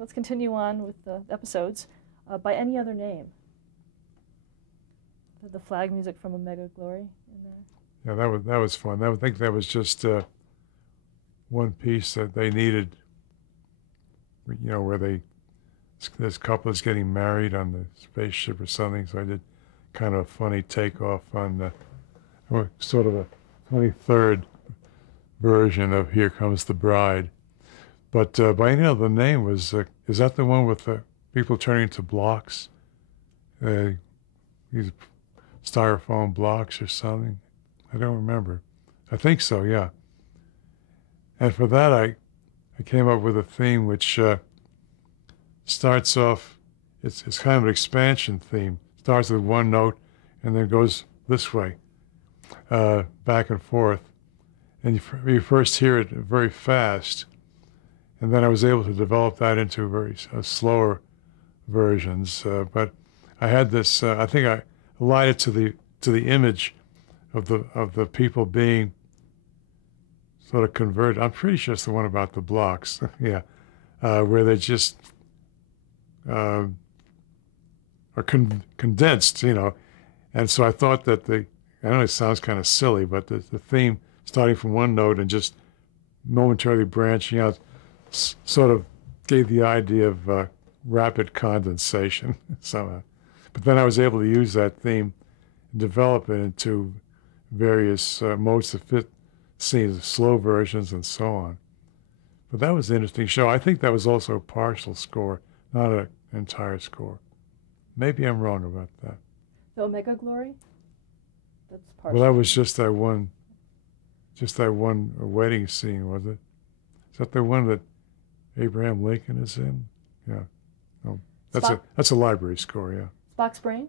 let's continue on with the episodes. By any other name? The flag music from Omega Glory in there. Yeah, that was fun. I think that was just one piece that they needed. You know, where this couple is getting married on the spaceship or something. So I did kind of a funny takeoff on sort of a 23rd version of "Here Comes the Bride." But by any other name is that the one with the people turning into blocks? These styrofoam blocks or something? I don't remember. I think so, yeah. And for that, I came up with a theme which starts off, it's kind of an expansion theme. Starts with one note and then goes this way, back and forth. And you first hear it very fast. And then I was able to develop that into very slower versions. But I had this. I think I aligned it to the image of the people being sort of converted. I'm pretty sure it's the one about the blocks. Yeah, where they just are condensed, you know. And so I thought that I know it sounds kind of silly, but the theme starting from one note and just momentarily branching out sort of gave the idea of rapid condensation somehow. But then I was able to use that theme and develop it into various modes that fit scenes, slow versions and so on. But that was an interesting show. I think that was also a partial score, not an entire score. Maybe I'm wrong about that. The Omega Glory? That's partial. Well, that was just that one wedding scene, was it? Is that the one that Abraham Lincoln is in? Yeah. No, that's a library score, yeah. Spock's Brain?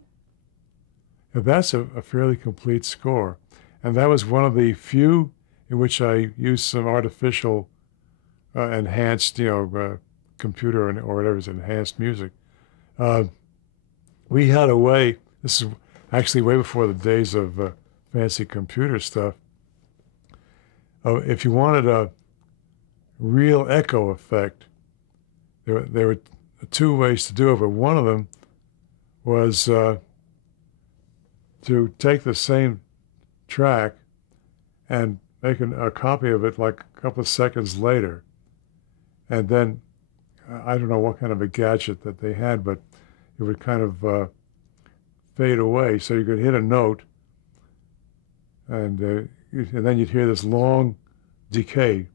Yeah, that's a fairly complete score. And that was one of the few in which I used some artificial enhanced, computer or whatever is enhanced music. We had a way, this is actually way before the days of fancy computer stuff. If you wanted a real echo effect, there were two ways to do it, but one of them was to take the same track and make a copy of it like a couple of seconds later. And then, I don't know what kind of a gadget that they had, but it would kind of fade away. So you could hit a note, and then you'd hear this long decay.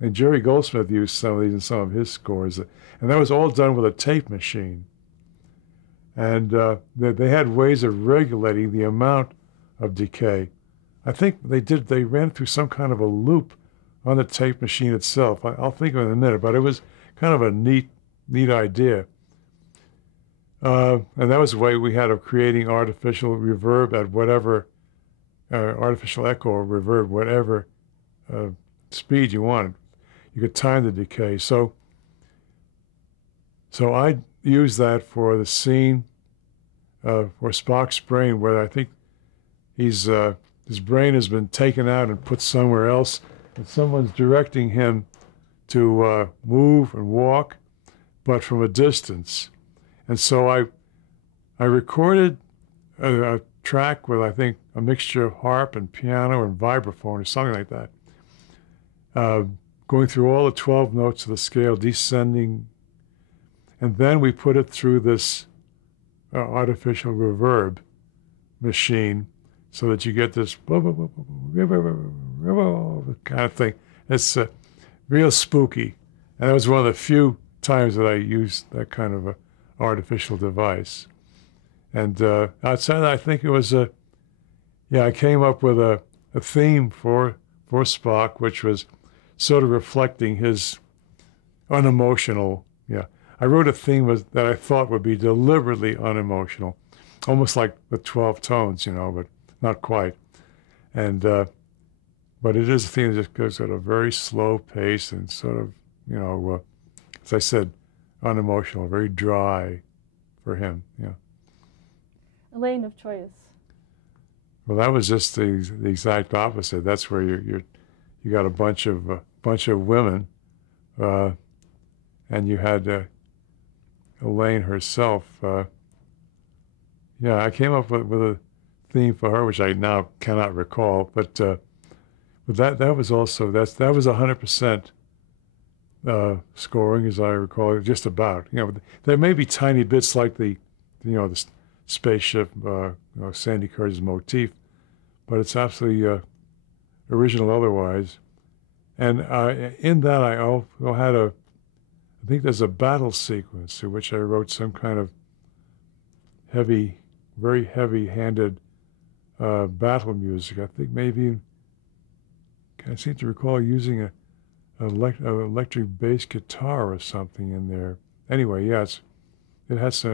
And Jerry Goldsmith used some of these in some of his scores. And that was all done with a tape machine. And they had ways of regulating the amount of decay. I think they ran through some kind of a loop on the tape machine itself. I'll think of it in a minute, but it was kind of a neat idea. And that was the way we had of creating artificial reverb at whatever, artificial echo or reverb, whatever speed you wanted. You could time the decay. So I used that for the scene for Spock's brain, where I think his brain has been taken out and put somewhere else, and someone's directing him to move and walk, but from a distance. And so I recorded a track with, I think, a mixture of harp and piano and vibraphone or something like that, going through all the 12 notes of the scale, descending. And then we put it through this artificial reverb machine so that you get this kind of thing. It's real spooky. And that was one of the few times that I used that kind of a artificial device. And outside that, I think it was I came up with a theme for Spock, which was sort of reflecting his unemotional, I wrote a theme that I thought would be deliberately unemotional, almost like the 12 tones, but not quite. And but it is a theme that just goes at a very slow pace and sort of, as I said, unemotional, very dry for him. Elaine of Troyes. Well, that was just the exact opposite. That's where you got a bunch of women and you had Elaine herself. Yeah, I came up with a theme for her, which I now cannot recall, but that was also that was 100% scoring, as I recall, just about. There may be tiny bits like the spaceship, Sandy Curtis motif, but it's absolutely original otherwise. And in that, I also had I think there's a battle sequence in which I wrote some kind of very heavy-handed battle music. I think maybe, I seem to recall using an electric bass guitar or something in there. Anyway, yes, it has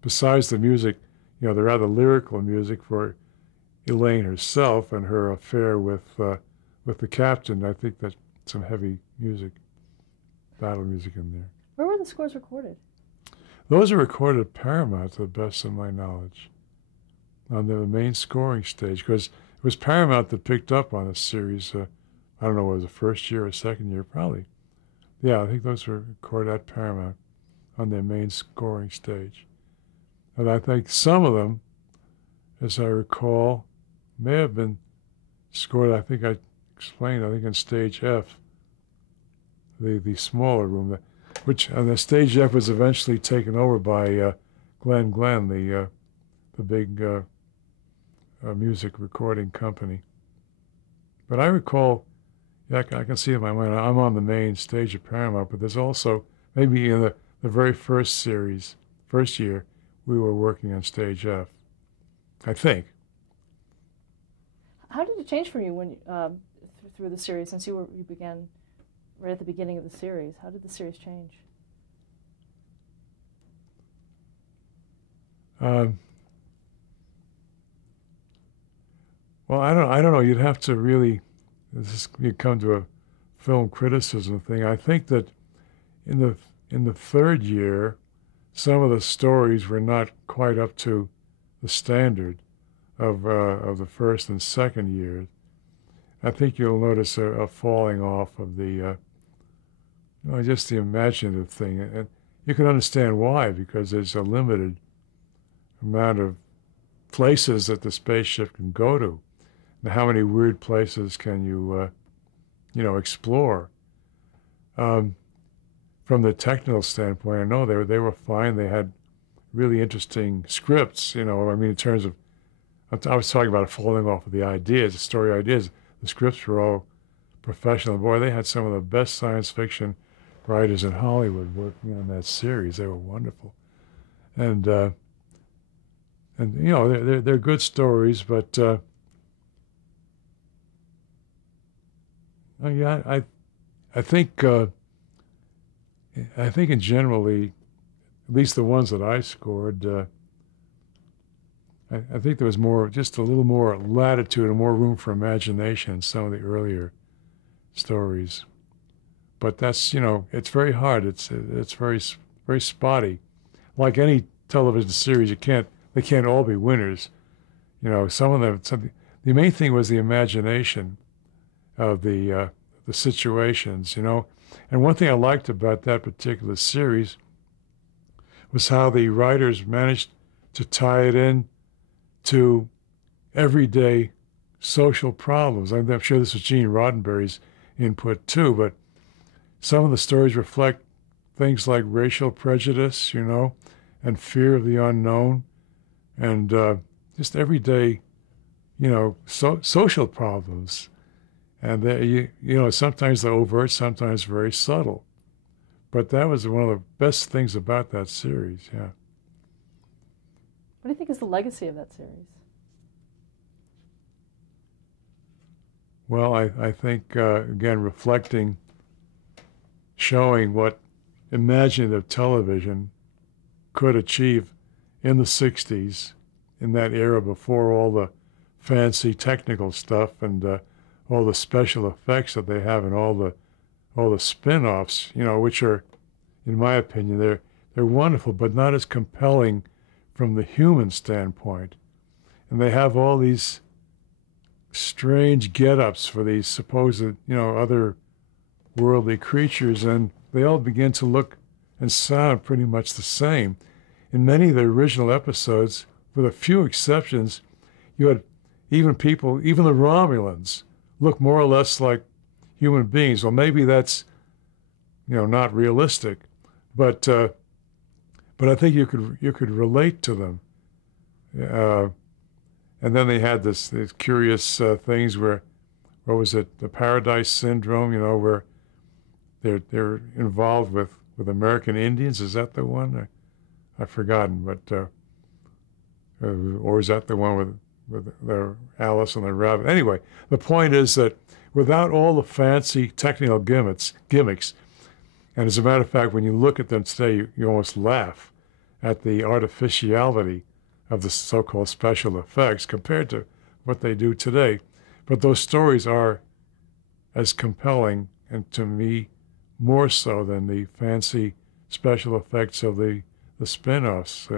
besides the music, the rather lyrical music for Elaine herself and her affair with the captain. I think that's some heavy music, battle music in there. Where were the scores recorded? Those are recorded at Paramount, to the best of my knowledge, on the main scoring stage, because it was Paramount that picked up on this series. I don't know whether it was the first year or second year, probably. Yeah, I think those were recorded at Paramount on their main scoring stage. And I think some of them, as I recall, may have been scored, I think I explained, in stage F, the smaller room, and the stage F was eventually taken over by Glenn, the big music recording company. But I recall, I can see in my mind, I'm on the main stage of Paramount, but there's also, maybe in the very first year, we were working on stage F, I think. How did it change for you when through the series, since you began right at the beginning of the series? How did the series change? Well, I don't know. You'd have to really, you come to a film criticism thing. I think that in the third year, some of the stories were not quite up to the standard of the first and second years. I think you'll notice a falling off of the just the imaginative thing, and you can understand why, because there's a limited amount of places that the spaceship can go to. And how many weird places can you explore? From the technical standpoint, I know they were fine. They had really interesting scripts. In terms of, I was talking about falling off of the ideas, the story ideas. The scripts were all professional. Boy, they had some of the best science fiction writers in Hollywood working on that series. They were wonderful, and they're good stories. But I think in generally, at least the ones that I scored, I think there was just a little more latitude and more room for imagination in some of the earlier stories. But that's, it's very hard. It's very, very spotty. Like any television series, they can't all be winners. Some of them, the main thing was the imagination of the situations, And one thing I liked about that particular series was how the writers managed to tie it in to everyday social problems. I'm sure this was Gene Roddenberry's input too, but some of the stories reflect things like racial prejudice, and fear of the unknown, and just everyday, social problems. And sometimes they're overt, sometimes very subtle. But that was one of the best things about that series, yeah. What do you think is the legacy of that series? Well, I think, again, showing what imaginative television could achieve in the 60s, in that era before all the fancy technical stuff and all the special effects that they have and all the spin-offs, which are, in my opinion, they're wonderful, but not as compelling from the human standpoint. And they have all these strange get-ups for these supposed, other worldly creatures, and they all begin to look and sound pretty much the same. In many of the original episodes, with a few exceptions, you had even people, even the Romulans, look more or less like human beings. Well, maybe that's, not realistic, but I think you could relate to them. And then they had these curious things where, what was it, the Paradise Syndrome? Where they're involved with American Indians. Is that the one? I've forgotten, but or is that the one with the Alice and the Rabbit? Anyway, the point is that without all the fancy technical gimmicks, and as a matter of fact, when you look at them today, you almost laugh at the artificiality of the so-called special effects compared to what they do today. But those stories are as compelling, and to me, more so than the fancy special effects of the spin-offs,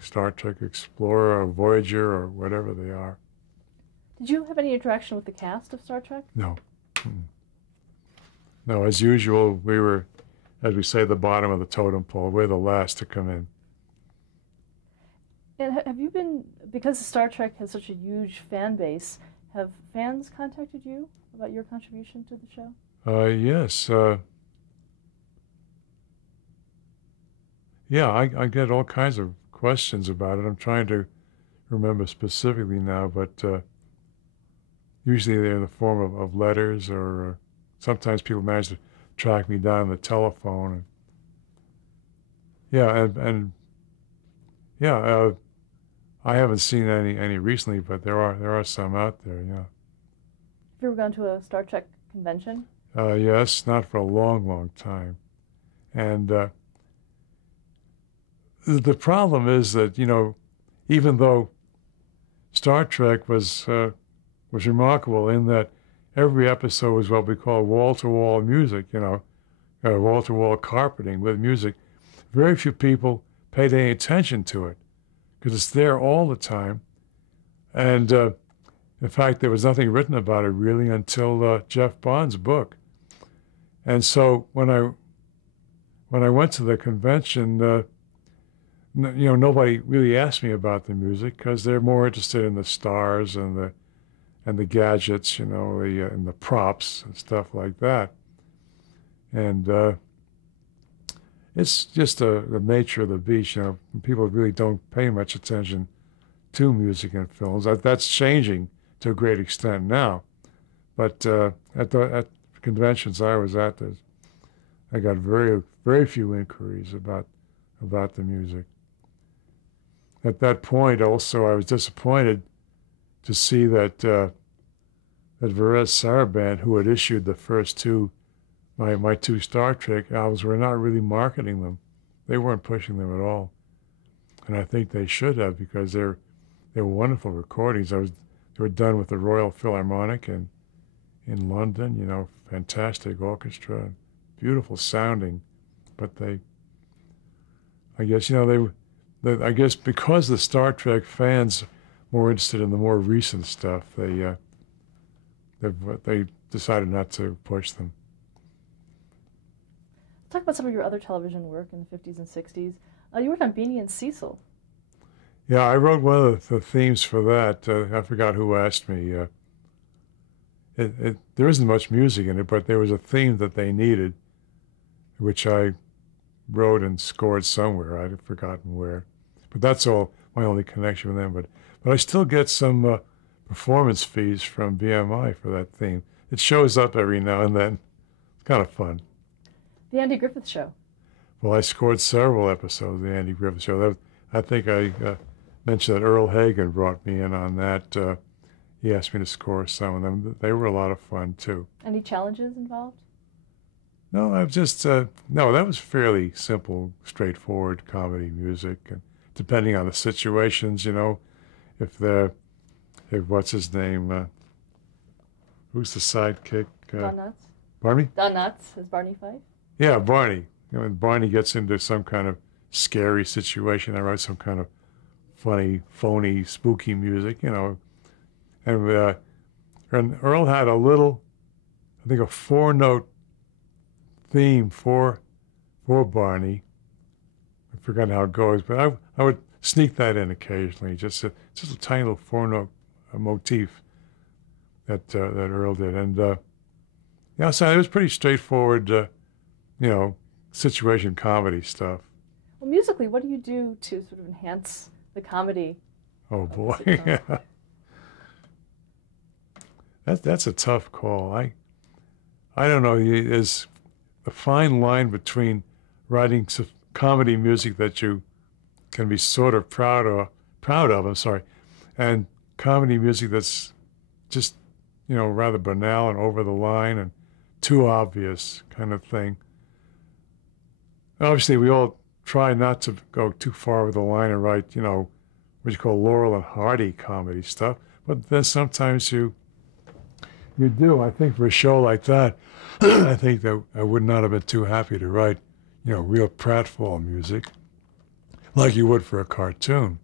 Star Trek Explorer or Voyager or whatever they are. Did you have any interaction with the cast of Star Trek? No. No, as usual, we were, as we say, the bottom of the totem pole. We're the last to come in. And have you been, because Star Trek has such a huge fan base, have fans contacted you about your contribution to the show? Yes. Yeah, I get all kinds of questions about it. I'm trying to remember specifically now, but usually they're in the form of letters, or sometimes people manage to track me down on the telephone. And yeah, and yeah, I haven't seen any recently, but there are some out there. Yeah. Have you ever gone to a Star Trek convention? Yes, not for a long time, and the problem is that even though Star Trek was remarkable in that every episode was what we call wall-to-wall music, wall-to-wall carpeting with music, very few people paid any attention to it because it's there all the time. And in fact, there was nothing written about it really until Jeff Bond's book. And so when I went to the convention, nobody really asked me about the music because they're more interested in the stars and the gadgets, and the props and stuff like that. And it's just the nature of the beast. People really don't pay much attention to music in films. That's changing to a great extent now. But at conventions I was at, I got very few inquiries about the music. At that point, also, I was disappointed to see that that Varese Sarabande, who had issued the first my two Star Trek albums, were not really marketing them. They weren't pushing them at all, and I think they should have, because they're wonderful recordings. They were done with the Royal Philharmonic in London. Fantastic orchestra, beautiful sounding, but I guess because the Star Trek fans more interested in the more recent stuff, they decided not to push them. Talk about some of your other television work in the 50s and 60s. You worked on Beanie and Cecil. Yeah, I wrote one of the themes for that. I forgot who asked me. There isn't much music in it, but there was a theme that they needed, which I wrote and scored somewhere. I'd forgotten where. But that's all my only connection with them. But I still get some performance fees from BMI for that theme. It shows up every now and then. It's kind of fun. The Andy Griffith Show. Well, I scored several episodes of the Andy Griffith Show. I think I mentioned that Earl Hagen brought me in on that. He asked me to score some of them. They were a lot of fun, too. Any challenges involved? No, no, that was fairly simple, straightforward comedy music. And depending on the situations, if what's his name? Who's the sidekick? Don Knotts. Pardon me? Don Knotts as Barney Fife. Yeah, Barney. When Barney gets into some kind of scary situation, I write some kind of funny, phony, spooky music, And Earl had a 4-note theme for Barney. I've forgotten how it goes, but I would sneak that in occasionally, just a tiny little four-note motif that Earl did. And yeah, so it was pretty straightforward, situation comedy stuff. Well, musically, what do you do to sort of enhance the comedy? Oh boy, yeah. That's a tough call. I don't know. There's a fine line between writing comedy music that you can be sort of proud of. I'm sorry, and comedy music that's just rather banal and over the line and too obvious kind of thing. Obviously, we all try not to go too far over the line and write, what you call Laurel and Hardy comedy stuff. But then sometimes you do. I think for a show like that, I think that I would not have been too happy to write, real pratfall music like you would for a cartoon.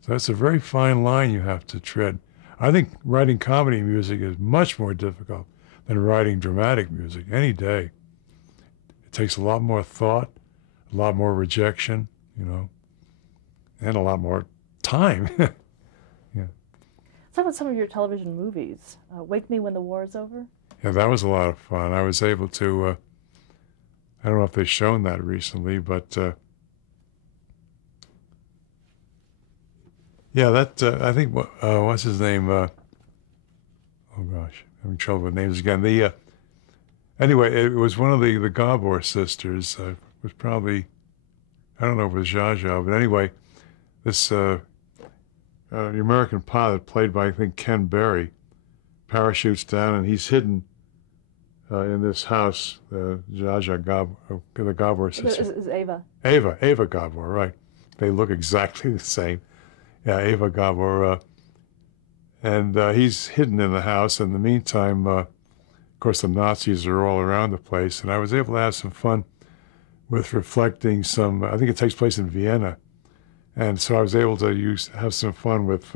So that's a very fine line you have to tread. I think writing comedy music is much more difficult than writing dramatic music any day. It takes a lot more thought, a lot more rejection, and a lot more time. Yeah. Let's talk about some of your television movies. Wake Me When the War is Over. Yeah, that was a lot of fun. I was able to, I don't know if they've shown that recently, but yeah, that, I think, what's his name? Oh gosh, I'm having trouble with names again. Anyway, it was one of the Gabor sisters. It was probably, I don't know if it was Zsa Zsa, but anyway, this the American pilot played by, I think, Ken Berry, parachutes down and he's hidden in this house, Zsa Zsa Gabor, the Gabor sisters. Is Ava. Ava Gabor, right. They look exactly the same. Yeah, Ava Gabor. And he's hidden in the house. In the meantime, of course, the Nazis are all around the place. And I was able to have some fun with reflecting some, I think it takes place in Vienna. And so I was able to have some fun with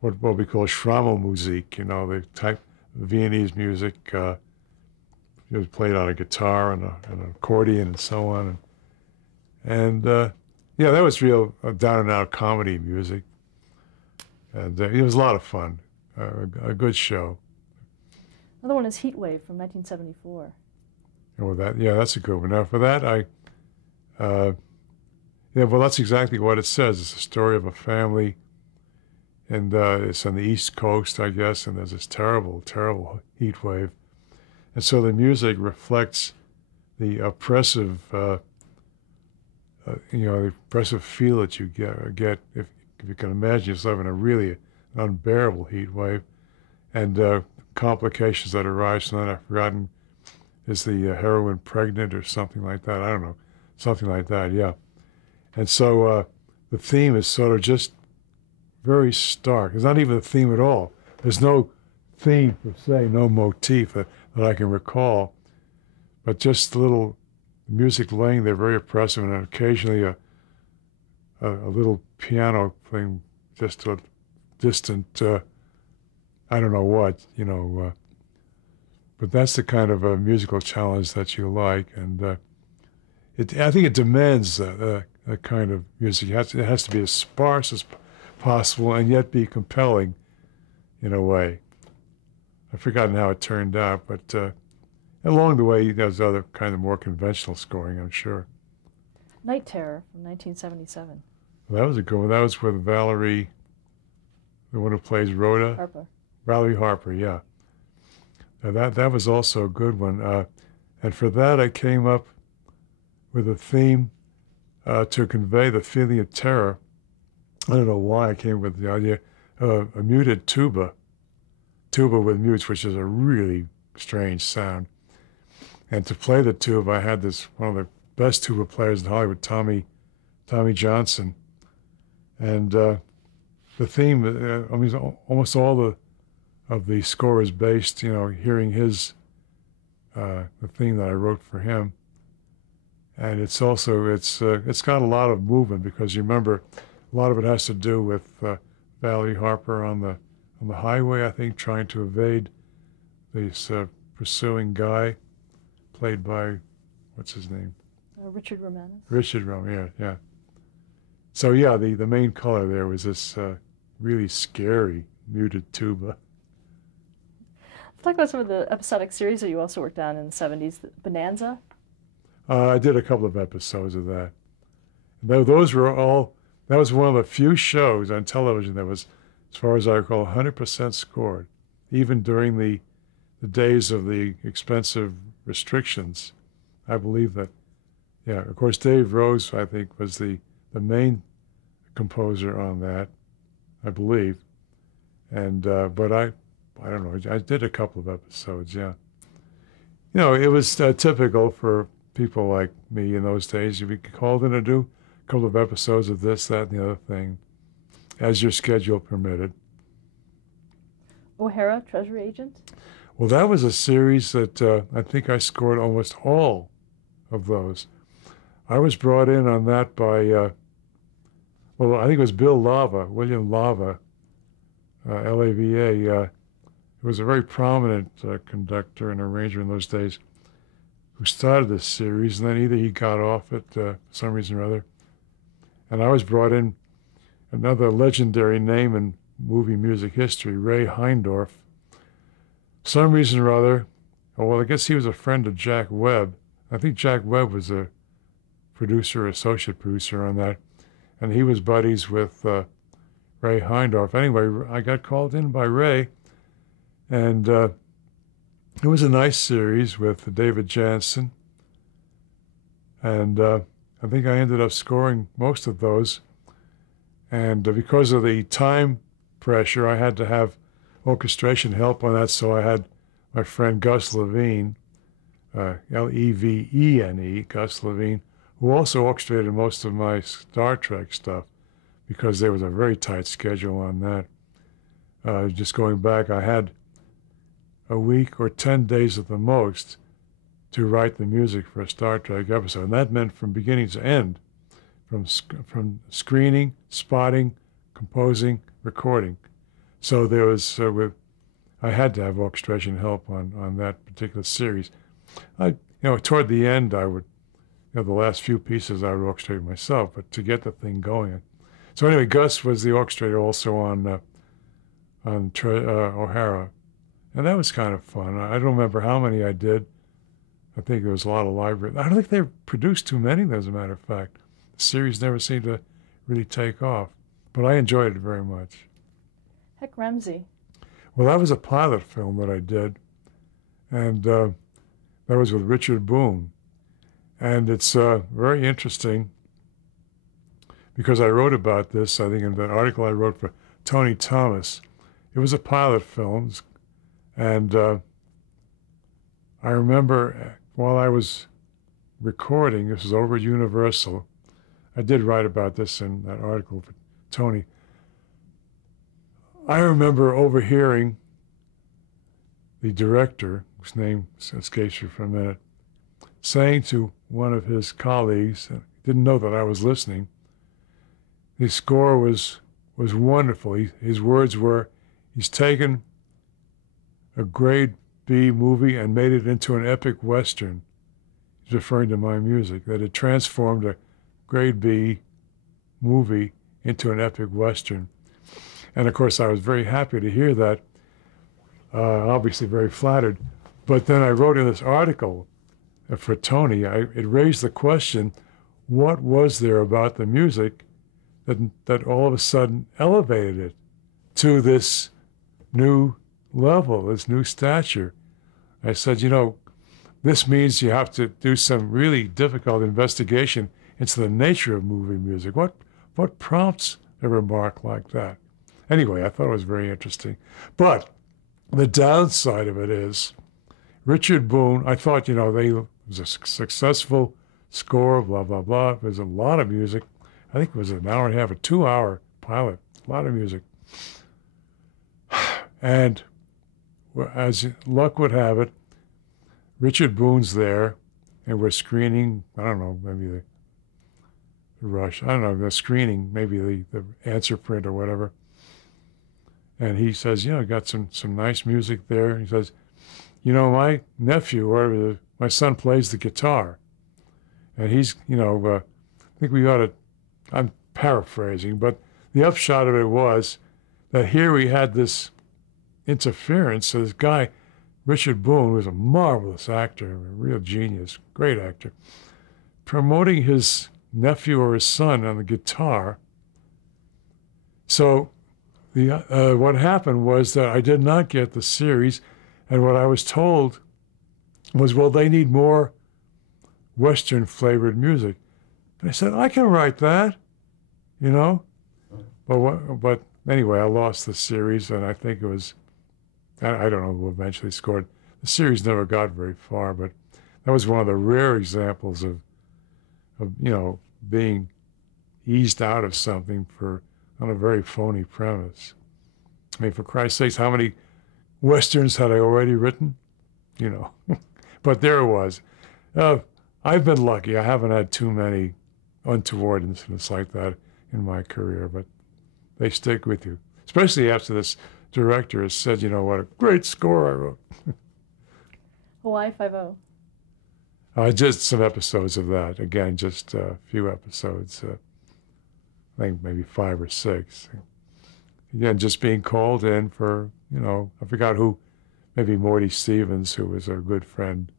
what we call Schrammelmusik, the type of Viennese music. It was played on a guitar and an accordion and so on. And yeah, that was real down-and-out comedy music. And it was a lot of fun, a good show. Another one is Heat Wave from 1974. Yeah, that's a good one. Now, for that, yeah, well, that's exactly what it says. It's a story of a family, and it's on the East Coast, I guess, and there's this terrible, terrible heat wave. And so the music reflects the oppressive, the oppressive feel that you get if you can imagine yourself in a really unbearable heat wave, and complications that arise from that. I've forgotten, is the heroine pregnant or something like that? I don't know, something like that, yeah. And so the theme is sort of just very stark. It's not even a theme at all. There's no theme per se, no motif that I can recall, but just a little music laying there, very oppressive, and occasionally a little piano playing just a distant, I don't know what, but that's the kind of a musical challenge that you like, and I think it demands a kind of music. It has to be as sparse as possible and yet be compelling in a way. I've forgotten how it turned out, but along the way, there's other kind of more conventional scoring, I'm sure. Night Terror from 1977. Well, that was a good one. That was with Valerie, the one who plays Rhoda. Harper. Valerie Harper, yeah. That was also a good one. And for that, I came up with a theme to convey the feeling of terror. I don't know why I came up with the idea of a muted tuba with mutes, which is a really strange sound. And to play the tuba, I had one of the best tuba players in Hollywood, Tommy Johnson. And the theme, I mean, almost all of the score is based, hearing his, the theme that I wrote for him. And it's also, it's got a lot of movement, because you remember, a lot of it has to do with Valerie Harper on the highway, I think, trying to evade this pursuing guy, played by what's his name? Richard Romanus. Richard Romanus, yeah. So yeah, the main color there was this really scary muted tuba. Let's talk about some of the episodic series that you also worked on in the 70s. Bonanza. I did a couple of episodes of that. Those were all, that was one of the few shows on television that was, as far as I recall, 100% scored, even during the days of the expensive restrictions. I believe that, yeah, of course, Dave Rose, I think, was the main composer on that, I believe. And, but I don't know, I did a couple of episodes, yeah. You know, it was typical for people like me in those days. You'd be called in to do a couple of episodes of this, that, and the other thing, as your schedule permitted. O'Hara, Treasury Agent? Well, that was a series that I think I scored almost all of those. I was brought in on that by, well, I think it was Bill Lava, William Lava, Lava. Who was a very prominent conductor and arranger in those days, who started this series, and then either he got off it for some reason or other. And I was brought in, another legendary name in movie music history, Ray Heindorf. Some reason or other, well, I guess he was a friend of Jack Webb. I think Jack Webb was a producer, associate producer on that, and he was buddies with Ray Heindorf. Anyway, I got called in by Ray, and it was a nice series with David Jansen, and I think I ended up scoring most of those. And because of the time pressure, I had to have orchestration help on that, so I had my friend Gus Levine, Levene, Gus Levine, who also orchestrated most of my Star Trek stuff, because there was a very tight schedule on that. Just going back, I had a week or 10 days at the most to write the music for a Star Trek episode. And that meant from beginning to end, from screening, spotting, composing, recording. So there was, I had to have orchestration help on that particular series. Toward the end, I would, the last few pieces I would orchestrate myself, but to get the thing going. So anyway, Gus was the orchestrator also on O'Hara. And that was kind of fun. I don't remember how many I did. I think there was a lot of library. I don't think they produced too many, as a matter of fact. The series never seemed to really take off. But I enjoyed it very much. Heck Ramsey. Well, that was a pilot film that I did. And that was with Richard Boone. And it's very interesting because I wrote about this, I think, in that article I wrote for Tony Thomas. It was a pilot film. And I remember while I was recording, this was over at Universal, I did write about this in that article for Tony. I remember overhearing the director, whose name escapes me for a minute, saying to one of his colleagues, didn't know that I was listening, the score was wonderful. His words were, he's taken a grade B movie and made it into an epic Western. He's referring to my music, that it transformed a grade B movie into an epic Western. And of course, I was very happy to hear that, obviously very flattered. But then I wrote in this article for Tony, it raised the question, what was there about the music that all of a sudden elevated it to this new level, this new stature? I said, this means you have to do some really difficult investigation into the nature of movie music. What prompts a remark like that? Anyway, I thought it was very interesting. But the downside of it is, Richard Boone, I thought, it was a successful score, blah, blah, blah. There's a lot of music. I think it was an hour and a half, a 2-hour pilot, a lot of music. And as luck would have it, Richard Boone's there, and we're screening, I don't know, maybe the Rush, I don't know, the screening, maybe the answer print or whatever. And he says, got some nice music there. He says, my nephew, or my son plays the guitar. And he's, I think we ought to, I'm paraphrasing, but the upshot of it was that here we had this interference. So this guy, Richard Boone, was a marvelous actor, a real genius, great actor, promoting his nephew or his son on the guitar. So what happened was that I did not get the series, and what I was told was, well, they need more Western-flavored music. And I said, I can write that, But anyway, I lost the series, and I think it was, I don't know who eventually scored. The series never got very far, but that was one of the rare examples of being eased out of something on a very phony premise. I mean, for Christ's sakes, how many Westerns had I already written? But there it was. I've been lucky. I haven't had too many untoward incidents like that in my career, but they stick with you, especially after this director has said, what a great score I wrote. Hawaii Five-0. Just some episodes of that. Again, just a few episodes. I think maybe 5 or 6. Again, just being called in for, I forgot who, maybe Morty Stevens, who was a good friend,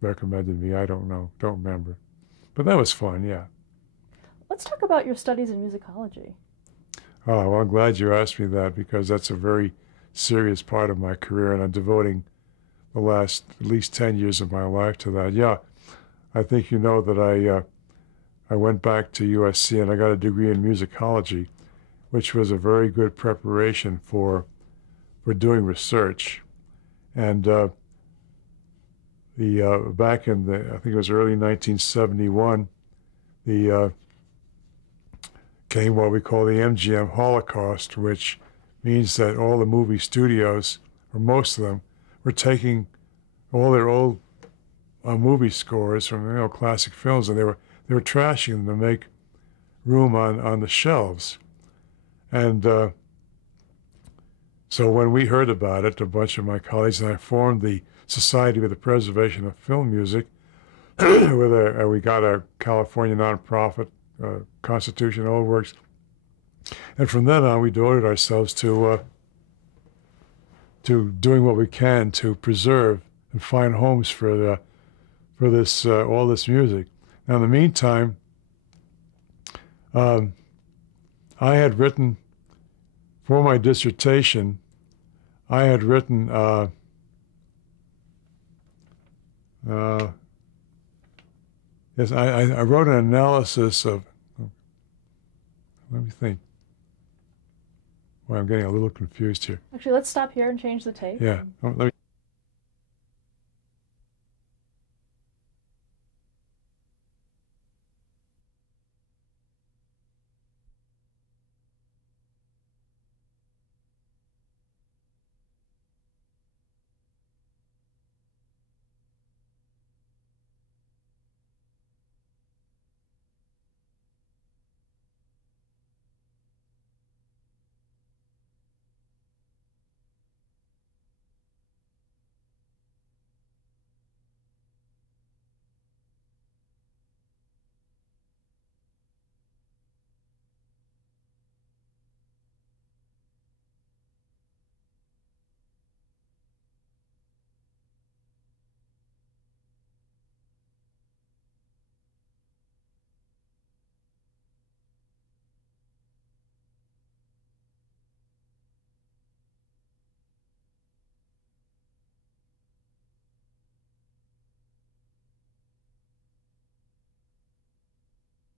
recommended me. I don't know, don't remember. But that was fun, yeah. Let's talk about your studies in musicology. Oh, well, I'm glad you asked me that, because that's a very serious part of my career, and I'm devoting the last at least 10 years of my life to that. Yeah, I think you know that I went back to USC and I got a degree in musicology, which was a very good preparation for doing research. And back in I think it was early 1971, came what we call the MGM Holocaust, which means that all the movie studios, or most of them, were taking all their old movie scores from classic films, and they were trashing them to make room on the shelves. And so when we heard about it, a bunch of my colleagues and I formed the Society for the Preservation of Film Music, we got a California nonprofit, Constitution Old Works, and from then on we devoted ourselves to doing what we can to preserve and find homes for this all this music. Now, in the meantime, I had written for my dissertation. I had written yes, I wrote an analysis of. Let me think. Well, I'm getting a little confused here. Actually, let's stop here and change the tape. Yeah. Let me